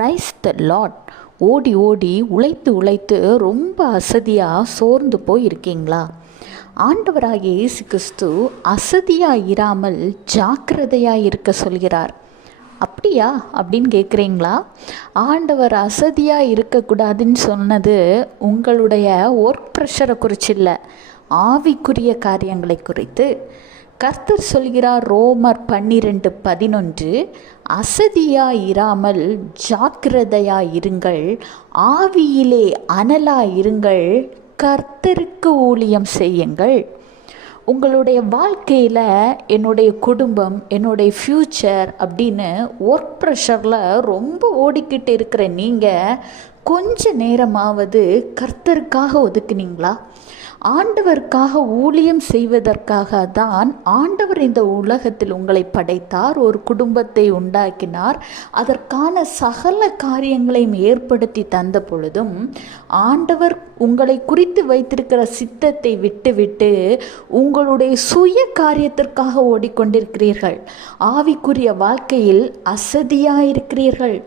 Praise the Lord. ஓடி ஓடி உழைத்து உழைத்து ரொம்ப அசதியாக சோர்ந்து போய் இருக்கீங்களா? ஆண்டவராகிய இயேசு கிறிஸ்து அசதியாக இராமல் ஜாக்கிரதையாக இருக்க சொல்கிறார். அப்படியா அப்படின்னு கேட்குறீங்களா? ஆண்டவர் அசதியாக இருக்கக்கூடாதுன்னு சொன்னது உங்களுடைய ஒர்க் ப்ரெஷரை குறித்து இல்லை, ஆவிக்குரிய காரியங்களை குறித்து. கர்த்தர் சொல்கிறார், ரோமர் 12:11, அசதியாயிராமல் ஜாக்கிரதையாயிருங்கள், ஆவியிலே அனலாயிருங்கள், கர்த்தருக்கு ஊழியம் செய்யுங்கள். உங்களுடைய வாழ்க்கையில் என்னுடைய குடும்பம், என்னுடைய ஃப்யூச்சர் அப்படின்னு ஒர்க் ப்ரெஷரில் ரொம்ப ஓடிக்கிட்டு இருக்கிற நீங்கள் கொஞ்ச நேரமாவது கர்த்தருக்காக ஒதுக்குனீங்களா? ஆண்டவருக்காக ஊழியம் செய்வதற்காக தான் ஆண்டவர் இந்த உலகத்தில் உங்களை படைத்தார், ஒரு குடும்பத்தை உண்டாக்கினார், அதற்கான சகல காரியங்களையும் ஏற்படுத்தி தந்த பொழுதும் ஆண்டவர் உங்களை குறித்து வைத்திருக்கிற சித்தத்தை விட்டுவிட்டு உங்களுடைய சுய காரியத்திற்காக ஓடிக்கொண்டிருக்கிறீர்கள். ஆவிக்குரிய வாழ்க்கையில் அசதியாயிருக்கிறீர்கள்.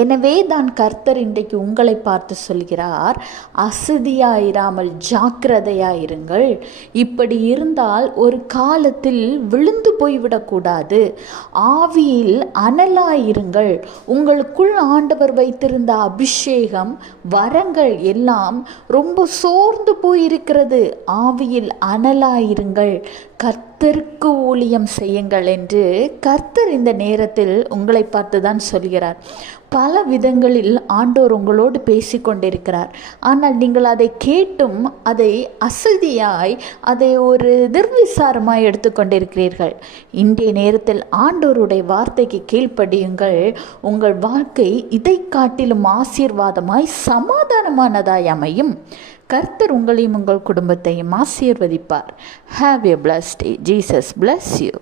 எனவே தான் கர்த்தர் இன்றைக்கு உங்களை பார்த்து சொல்கிறார், அசதியாயிராமல் ஜாக்கிரதையாயிருங்கள். இப்படி இருந்தால் ஒரு காலத்தில் விழுந்து போய்விடக்கூடாது. ஆவியில் அனலாயிருங்கள். உங்களுக்குள் ஆண்டவர் வைத்திருந்த அபிஷேகம், வரங்கள் எல்லாம் ரொம்ப சோர்ந்து போயிருக்கிறது. ஆவியில் அனலாயிருங்கள், கர்த்தருக்கு ஊழியம் செய்யுங்கள் என்று கர்த்தர் இந்த நேரத்தில் உங்களை பார்த்து தான் சொல்கிறார். பல விதங்களில் ஆண்டவர் உங்களோடு பேசிக்கொண்டிருக்கிறார். ஆனால் நீங்கள் அதை கேட்டும் அதை அசதியாய், அதை ஒரு நிர்விசாரமாய் எடுத்துக்கொண்டிருக்கிறீர்கள். இன்றைய நேரத்தில் ஆண்டவருடைய வார்த்தைக்கு கீழ்ப்படியுங்கள். உங்கள் வாழ்க்கை இதை காட்டிலும் ஆசீர்வாதமாய் சமாதானமானதாய் அமையும். கர்த்தர் உங்களையும் உங்கள் குடும்பத்தையும் ஆசீர்வதிப்பார். Have a blessed day. Jesus bless you.